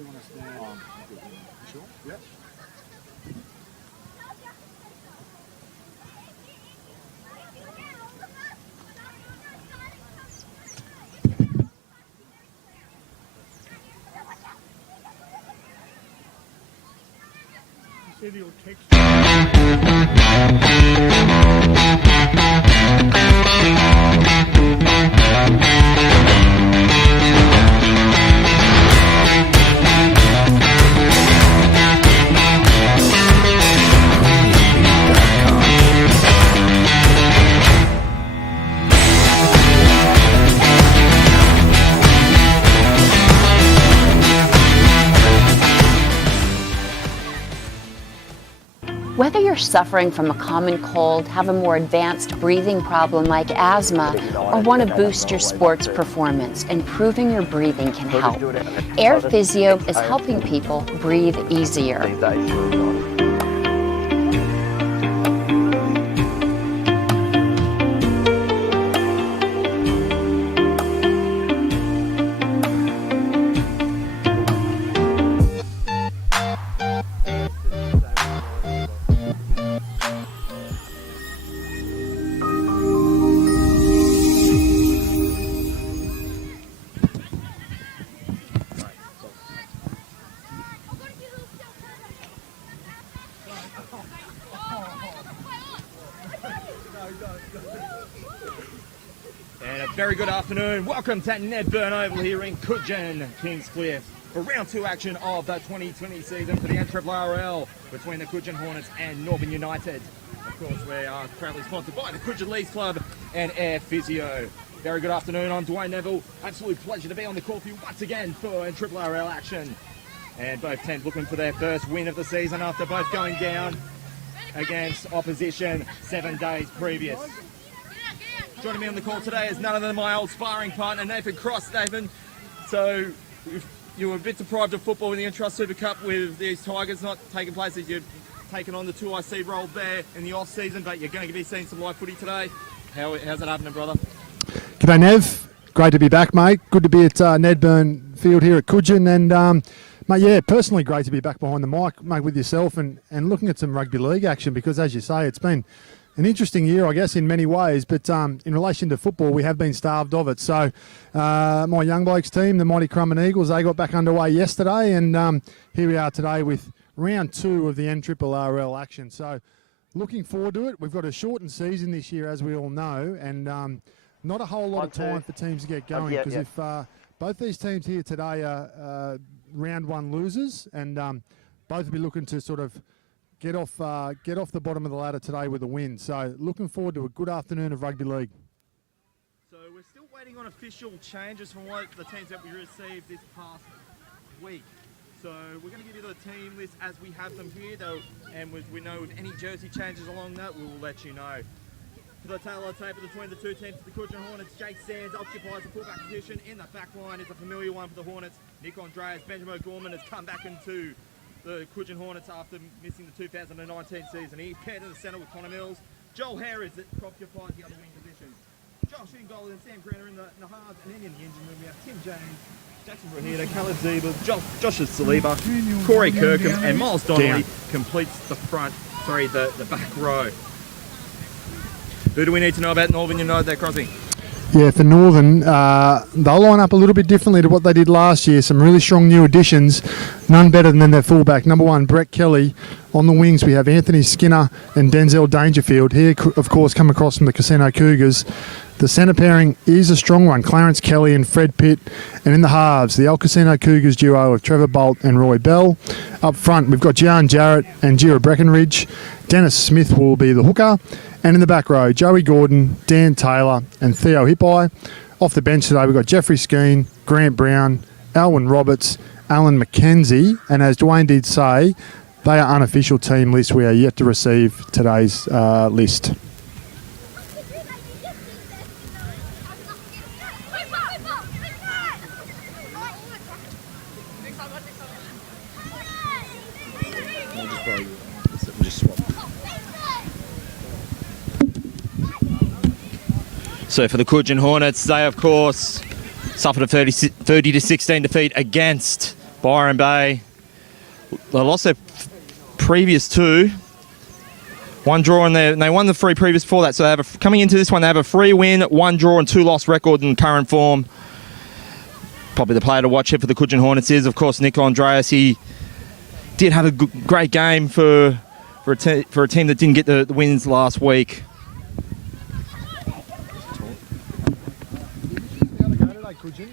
you want to stand? Sure? Yep. You say the old text. Whether you're suffering from a common cold, have a more advanced breathing problem like asthma, or want to boost your sports performance, improving your breathing can help. Air Physio is helping people breathe easier. And a very good afternoon. Welcome to NRRRL Oval here in Cudgen, Kingscliff, for round 2 action of the 2020 season for the NRRRL between the Cudgen Hornets and Northern United. Of course, we are proudly sponsored by the Cudgen Leagues Club and Air Physio. Very good afternoon. I'm Dwayne Neville. Absolute pleasure to be on the call for you once again for NRRRL action. And both teams looking for their first win of the season after both going down against opposition 7 days previous. Joining me on the call today is none other than my old sparring partner, Nathan Cross. Nathan, so you were a bit deprived of football in the Entrust Super Cup with these Tigers not taking place, as you've taken on the 2IC role there in the off-season, but you're going to be seeing some live footy today. How's it happening, brother? G'day, Nev. Great to be back, mate. Good to be at NRRRL Field here at Cudgen. And, mate, yeah, personally great to be back behind the mic, mate, with yourself and looking at some rugby league action because, as you say, it's been an interesting year, I guess, in many ways, but in relation to football, we have been starved of it. So my young blokes team, the Mighty Crumman Eagles, they got back underway yesterday, and here we are today with round 2 of the NRRRL action. So looking forward to it. We've got a shortened season this year, as we all know, and not a whole lot of time for teams to get going, because if both these teams here today are round 1 losers, and both will be looking to sort of get off the bottom of the ladder today with a win. So looking forward to a good afternoon of rugby league. So we're still waiting on official changes from what the teams that we received this past week. So we're going to give you the team list as we have them here, though, and we know if any jersey changes along that, we will let you know. For the tail of the tape between the two teams, the Cudgen Hornets, Jake Sands occupies the fullback position. In the back line is a familiar one for the Hornets. Nick Andreas, Benjamin O'Gorman has come back into the Cudgen Hornets after missing the 2019 season. He's paired in the centre with Connor Mills. Joel Harris occupies the other wing position. Josh Ingol and Sam Greener in the halves, and then in the engine room we have Tim James, Jackson Rahita, Caleb Zeba, Josh Saliba, Corey Kirkham, and Miles Donnelly completes the back row. Who do we need to know about Northern United they're crossing? Yeah, for Northern, they'll line up a little bit differently to what they did last year. Some really strong new additions, none better than their fullback. Number 1, Brett Kelly. On the wings, we have Anthony Skinner and Denzel Dangerfield. Here, of course, come across from the Casino Cougars. The centre pairing is a strong one, Clarence Kelly and Fred Pitt. And in the halves, the El Casino Cougars duo of Trevor Bolt and Roy Bell. Up front, we've got Jan Jarrett and Gira Breckenridge. Dennis Smith will be the hooker. And in the back row, Joey Gordon, Dan Taylor and Theo Hippai. Off the bench today, we've got Jeffrey Skeen, Grant Brown, Alwyn Roberts, Alan McKenzie. And as Dwayne did say, they are unofficial team lists. We are yet to receive today's list. So for the Cudgen Hornets, they of course suffered a 30-16 defeat against Byron Bay. They lost their previous two. One draw in there, and they won the three previous before that. So they have coming into this one, they have a 3-win, 1 draw, and 2 loss record in current form. Probably the player to watch here for the Cudgen Hornets is, of course, Nick Andreas. He did have a great game for a team that didn't get the wins last week.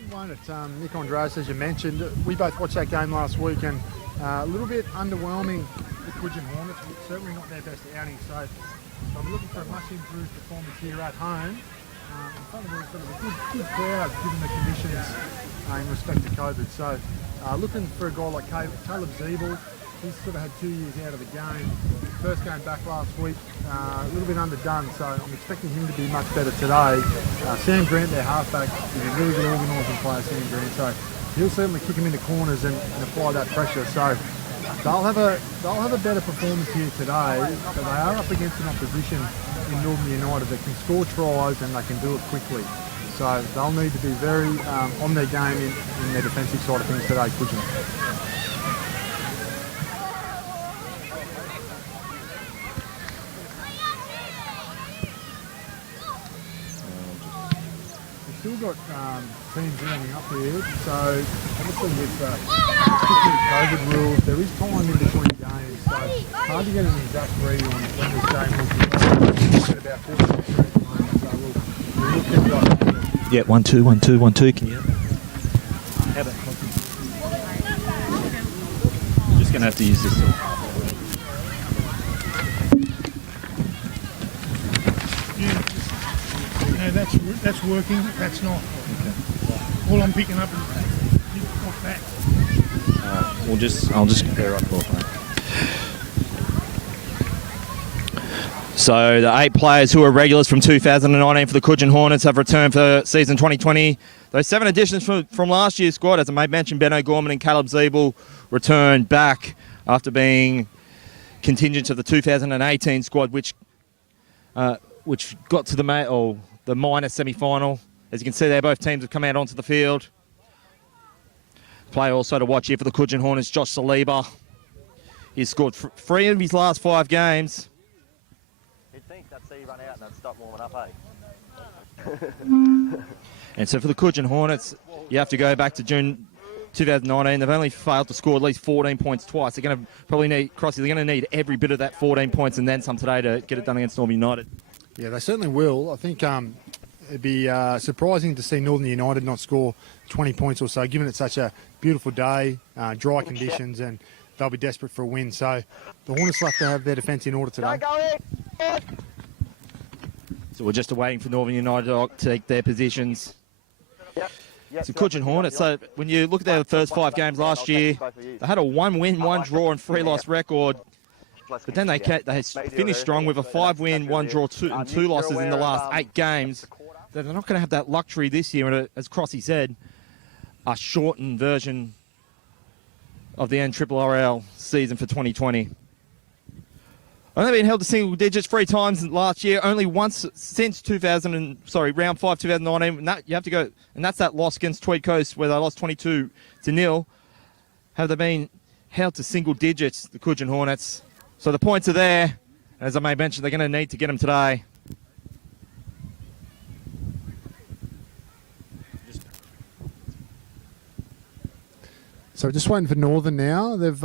One at Nick Andreas, as you mentioned. We both watched that game last week, and a little bit underwhelming. The Cudgen Hornets, certainly not their best outing. So I'm looking for a much improved performance here at home. In front of sort of a good crowd, given the conditions in respect to COVID. So looking for a guy like Caleb Zeeble. He's sort of had 2 years out of the game. First game back last week, a little bit underdone, so I'm expecting him to be much better today. Sam Grant, their halfback, is a really good organising player, Sam Grant, so he'll certainly kick him into corners and apply that pressure. So they'll have a better performance here today, but they are up against an opposition in Northern United that can score tries and they can do it quickly. So they'll need to be very on their game in their defensive side of things today, Cudgen. Still got teams rounding up here, so obviously with COVID rules, there is time in between games, so hard to get an exact read on when this game will be. About 40 minutes at the moment, so we'll keep it up. Yeah, 1 2 1 2 1 2. Can you? How about just gonna have to use this. That's working, that's not. Okay. All I'm picking up is off that. I'll just compare right forward. So the 8 players who are regulars from 2019 for the Cudgen Hornets have returned for season 2020. Those 7 additions from last year's squad, as I mentioned, Ben O'Gorman and Caleb Zeeble returned back after being contingents of the 2018 squad, which got to the minor semi-final. As you can see there, both teams have come out onto the field. Player also to watch here for the Cudgen Hornets, Josh Saliba. He's scored 3 of his last 5 games. You'd think they'd see you run out and they'd stop warming up, And so for the Cudgen Hornets, you have to go back to June 2019. They've only failed to score at least 14 points twice. They're going to probably need, Crossy, they're going to need every bit of that 14 points and then some today to get it done against Northern United. Yeah, they certainly will. I think it'd be surprising to see Northern United not score 20 points or so, given it's such a beautiful day, dry conditions, and they'll be desperate for a win. So the Hornets will have to have their defence in order today. So we're just waiting for Northern United to take their positions. So Cudgen Hornets, so when you look at their first 5 games last year, they had a 1-win, 1 draw and 3 loss record. But then they finished strong with a 5-win, 1 draw, 2 losses in the last 8 games. They're not going to have that luxury this year, and as Crossy said, a shortened version of the NRRRL season for 2020. Only been held to single digits 3 times last year, only once since round 5 2019. And you have to go, and that's that loss against Tweed Coast where they lost 22-0. Have they been held to single digits, the Cudgen Hornets? So the points are there. As I may mention, they're going to need to get them today. So just waiting for Northern now. They've,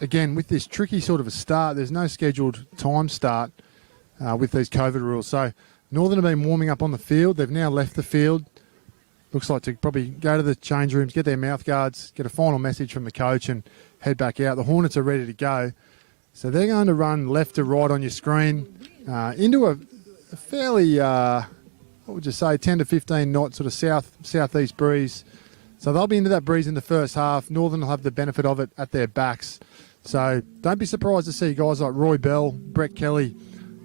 again, with this tricky sort of a start, there's no scheduled time start with these COVID rules. So Northern have been warming up on the field. They've now left the field. Looks like to probably go to the change rooms, get their mouth guards, get a final message from the coach and head back out. The Hornets are ready to go. So they're going to run left to right on your screen into a fairly, what would you say, 10 to 15 knot sort of southeast breeze. So they'll be into that breeze in the first half. Northern will have the benefit of it at their backs. So don't be surprised to see guys like Roy Bell, Brett Kelly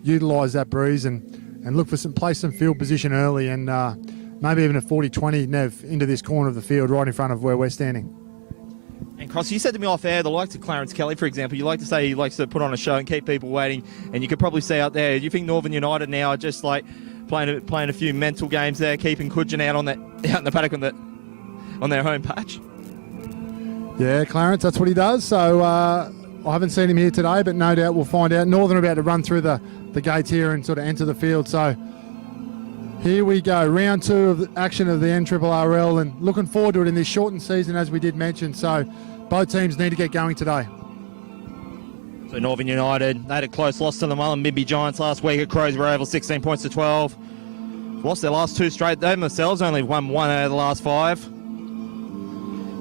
utilise that breeze and look for play some field position early and maybe even a 40-20 Nev into this corner of the field right in front of where we're standing. And Cross, you said to me off air, the likes of Clarence Kelly, for example, you like to say he likes to put on a show and keep people waiting, and you could probably see out there, you think Northern United now are just like playing a few mental games there, keeping Cudgen out in the paddock on their home patch? Yeah, Clarence, that's what he does. So I haven't seen him here today, but no doubt we'll find out. Northern are about to run through the gates here and sort of enter the field. So here we go, round 2 of the action of the NRRRL, and looking forward to it in this shortened season, as we did mention. So both teams need to get going today. So Northern United, they had a close loss to the Mullumbimby Giants last week at Crowsbury Oval, 16 points to 12. Lost their last 2 straight. They themselves only won 1 out of the last 5.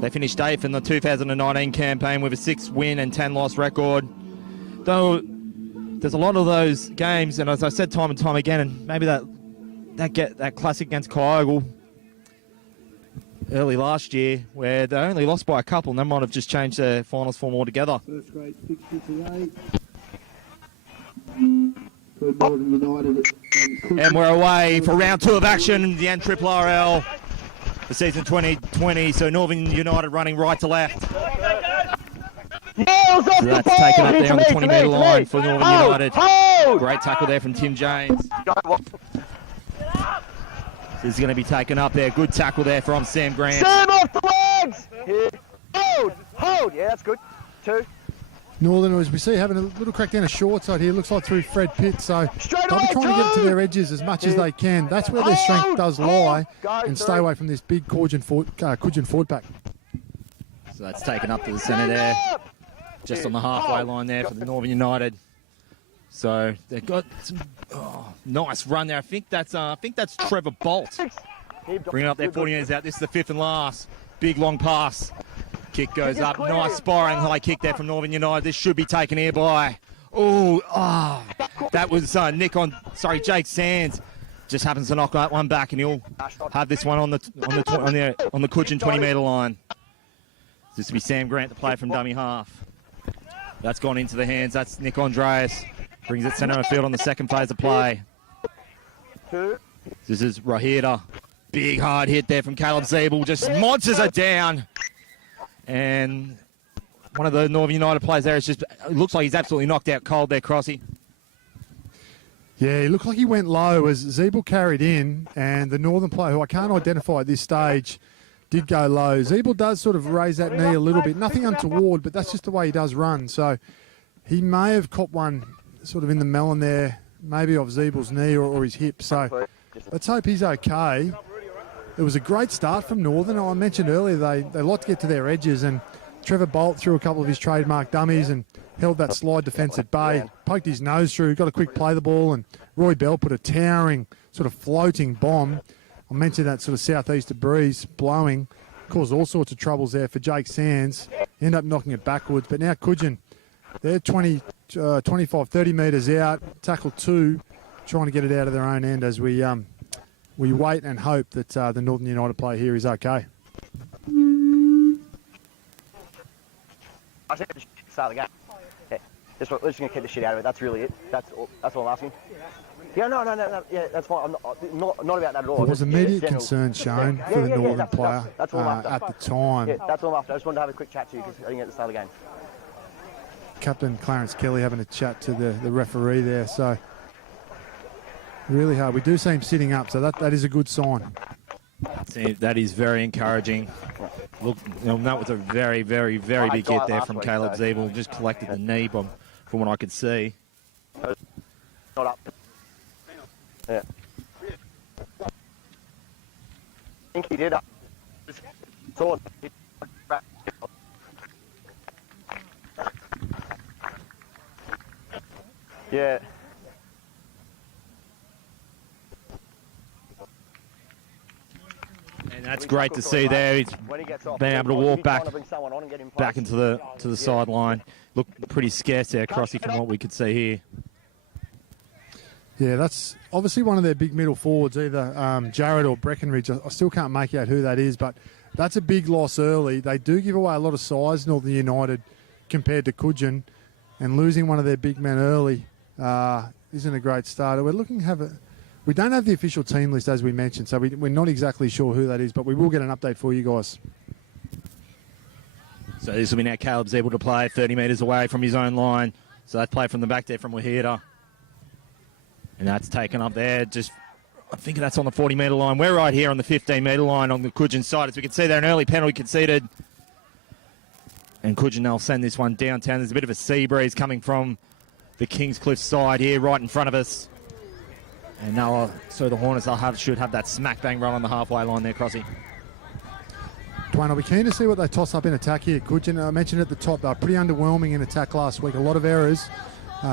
They finished 8th in the 2019 campaign with a 6-win and 10-loss record. Though there's a lot of those games, and as I said time and time again, and maybe that classic against Kyogle early last year, where they only lost by a couple, and they might have just changed their finals form altogether. First grade fixture today. For Northern United. And we're away for round 2 of action, the NRRRL for season 2020. So Northern United running right to left. So that's taken up there on the 20-metre line for Northern United. Great tackle there from Tim James. This is going to be taken up there. Good tackle there from Sam Grant. Sam off the legs! Here. Hold! Yeah, that's good. 2. Northern, as we see, having a little crack down a short side here. Looks like through Fred Pitt. So they'll be trying to get it to their edges as much as they can. That's where their strength does lie, and stay away from this big Cudgen forward pack. So that's taken up to the centre there. Just on the halfway line there for the Northern United. So they've got some nice run there. I think that's Trevor Bolt. Bringing up their 40 metres out. This is the 5th and last. Big long pass. Kick goes up. Nice spiraling high kick there from Northern United. This should be taken here by. That was Jake Sands. Just happens to knock that one back, and he'll have this one on the Cudgen 20-metre line. This will be Sam Grant, the player from dummy half. That's gone into the hands. That's Nick Andreas. Brings it centre of field on the second phase of play. This is Rahida. Big hard hit there from Caleb Zeeble. Just monsters it down. And one of the Northern United players there, it looks like he's absolutely knocked out cold there, Crossy. Yeah, it looked like he went low as Zeeble carried in, and the Northern player, who I can't identify at this stage, did go low. Zeeble does sort of raise that knee a little bit. Nothing untoward, but that's just the way he does run. So he may have caught one sort of in the melon there, maybe off Zeeble's knee or his hip. So let's hope he's okay. It was a great start from Northern. I mentioned earlier they like to get to their edges, and Trevor Bolt threw a couple of his trademark dummies and held that slide defence at bay, poked his nose through, got a quick play the ball, and Roy Bell put a towering sort of floating bomb. I mentioned that sort of southeaster breeze blowing, caused all sorts of troubles there for Jake Sands. Ended up knocking it backwards, but now Cudgen, they're 25, 30 metres out, tackle 2, trying to get it out of their own end as we wait and hope that the Northern United player here is okay. I said start the game. Yeah, we're just going to keep the shit out of it. That's really it. That's all I'm asking. Yeah, no. Yeah, that's fine. I'm not about that at all. There was immediate concern shown for the Northern player that's all I'm at the time. Yeah, that's all I'm after. I just wanted to have a quick chat to you because I didn't get to start the game. Captain Clarence Kelly having a chat to the referee there. So really hard. We do see him sitting up, so that is a good sign. That is very encouraging. Look, that was a very, very, very big hit there from Caleb Zeeble. Just collected the knee from what I could see. Not up. Yeah. I think he did up. Yeah. And that's great to see there. He's been able to walk back into the sideline. Looked pretty scarce there, Crossy, from what we could see here. Yeah, that's obviously one of their big middle forwards, either Jarrett or Breckenridge. I still can't make out who that is, but that's a big loss early. They do give away a lot of size, Northern United, compared to Cudgen, and losing one of their big men early isn't a great start. We're looking to have we don't have the official team list, as we mentioned, so we're not exactly sure who that is, but we will get an update for you guys. So this will be now Caleb's able to play 30 metres away from his own line. So that play from the back there from Wahida. And that's taken up there. I think that's on the 40-metre line. We're right here on the 15-metre line on the Cudgen side. As we can see there, an early penalty conceded. And Cudgen, they'll send this one downtown. There's a bit of a sea breeze coming from the Kingscliff side here, right in front of us. And now, so the Hornets should have that smack bang run on the halfway line there, Crossy. Dwayne, I'll be keen to see what they toss up in attack here. Cudgen, I mentioned at the top, they were pretty underwhelming in attack last week. A lot of errors.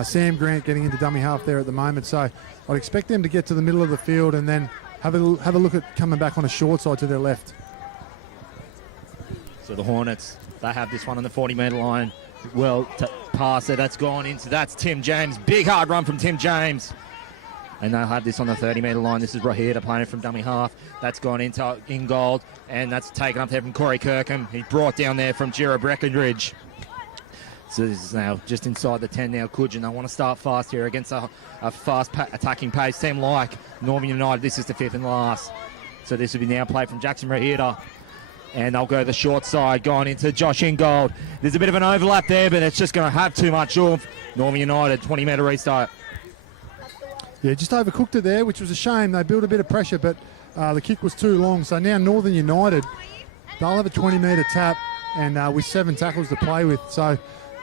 Sam Grant getting into dummy half there at the moment. So I'd expect them to get to the middle of the field and then have a look at coming back on a short side to their left. So the Hornets, they have this one on the 40-metre line. Well, pass it, that's gone into, that's Tim James. Big hard run from Tim James. And they'll have this on the 30-metre line. This is Rahida playing it from dummy half. That's gone into Ingold, and that's taken up there from Corey Kirkham. He brought down there from Jira Breckenridge. So this is now just inside the 10 now, Cudgen. They want to start fast here against a fast attacking pace team like Northern United. This is the fifth and last. So this will be now played from Jackson Rahida. And they'll go the short side, going into Josh Ingold. There's a bit of an overlap there, but it's just going to have too much oomph. Northern United, 20-metre restart. Yeah, just overcooked it there, which was a shame. They built a bit of pressure, but the kick was too long. So now Northern United, they'll have a 20-metre tap and with 7 tackles to play with. So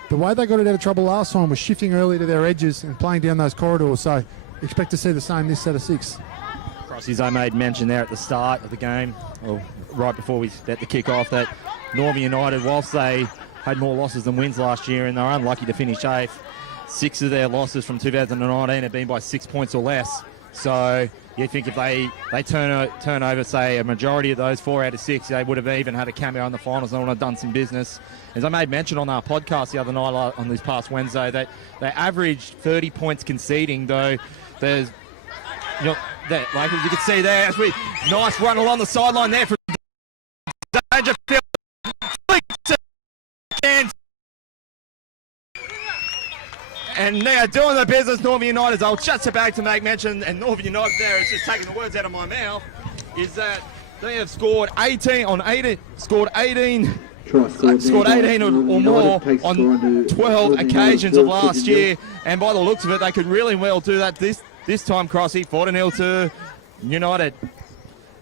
the way they got it out of trouble last time was shifting early to their edges and playing down those corridors. So expect to see the same this set of 6. Crossies, I made mention there at the start of the game, or right before we set the kick-off, that Northern United, whilst they had more losses than wins last year and they're unlucky to finish 8th, 6 of their losses from 2019 have been by 6 points or less. So you think if they turn over, say, a majority of those 4 out of 6, they would have even had a cameo in the finals and would have done some business. As I made mention on our podcast the other night, on this past Wednesday, that they averaged 30 points conceding, though there's, you know, that, like as you can see there, nice run along the sideline there from Dangerfield. And they are doing the business, Northern United. I'll just about to make mention, and Northern United there is just taking the words out of my mouth, is that they have scored 18 or more on 12 occasions of last year. And by the looks of it, they could really well do that this time, Crossy. 4-0 to United.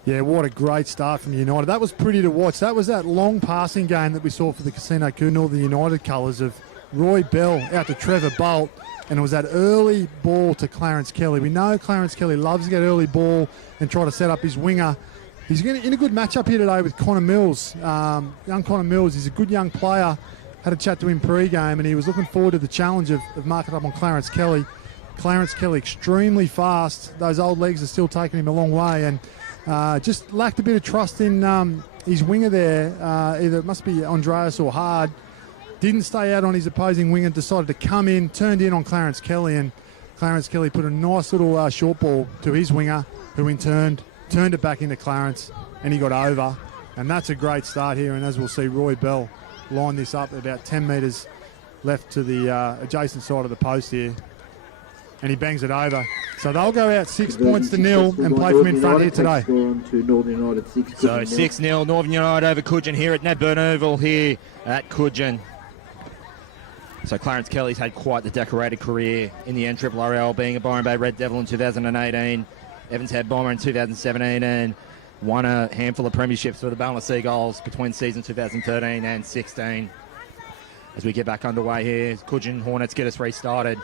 Yeah, what a great start from United. That was pretty to watch. That was that long passing game that we saw for the Casino Coup Northern United colours of Roy Bell out to Trevor Bolt, and it was that early ball to Clarence Kelly. We know Clarence Kelly loves to get early ball and try to set up his winger. He's in a good matchup here today with Connor Mills. Young Connor Mills, he's a good young player. Had a chat to him pre-game, and he was looking forward to the challenge of marking up on Clarence Kelly. Clarence Kelly extremely fast. Those old legs are still taking him a long way, and just lacked a bit of trust in his winger there. Either it must be Andreas or Hard. Didn't stay out on his opposing winger, decided to come in, turned in on Clarence Kelly, and Clarence Kelly put a nice little short ball to his winger, who in turn turned it back into Clarence, and he got over. And that's a great start here, and as we'll see, Roy Bell line this up about 10 metres left to the adjacent side of the post here, and he bangs it over. So they'll go out 6 points to 0 and play from in front here today. So 6-0 Northern United over Cudgen here at Nedburn Oval here at Cudgen. So Clarence Kelly's had quite the decorated career in the NRRRL, being a Byron Bay Red Devil in 2018, Evans Head Bomber in 2017, and won a handful of premierships for the Ballina Seagulls between seasons 2013 and 16. As we get back underway here, Cudgen Hornets get us restarted.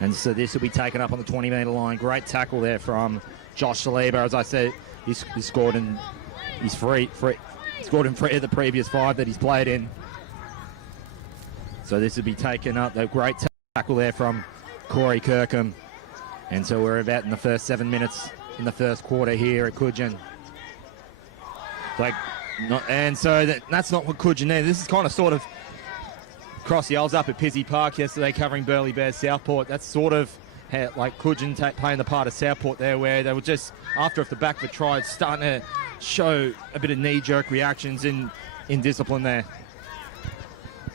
And so this will be taken up on the 20-metre line. Great tackle there from Josh Saliba. As I said, he scored in scored in 3 of the previous 5 that he's played in. So this will be taken up. The great tackle there from Corey Kirkham. And so we're about in the first 7 minutes in the first quarter here at Cudgen. That's not what Cudgen there. This is kind of sort of Crossy. I was up at Pizzy Park yesterday covering Burleigh Bears Southport. That's sort of like Cudgen playing the part of Southport there, where they were just, after off the back of a try, starting to show a bit of knee-jerk reactions in discipline there.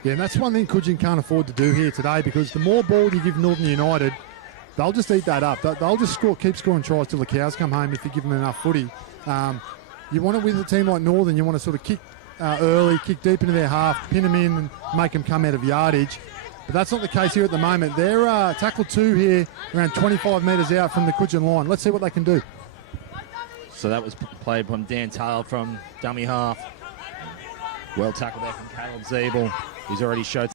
Yeah, and that's one thing Cudgen can't afford to do here today, because the more ball you give Northern United, they'll just eat that up. They'll just keep scoring tries till the cows come home if you give them enough footy. You want to win a team like Northern, you want to sort of kick early, kick deep into their half, pin them in and make them come out of yardage. But that's not the case here at the moment. They're tackle 2 here, around 25 metres out from the Cudgen line. Let's see what they can do. So that was played from Dan Taylor from dummy half. Well tackled there from Caleb Zeeble. He's already showed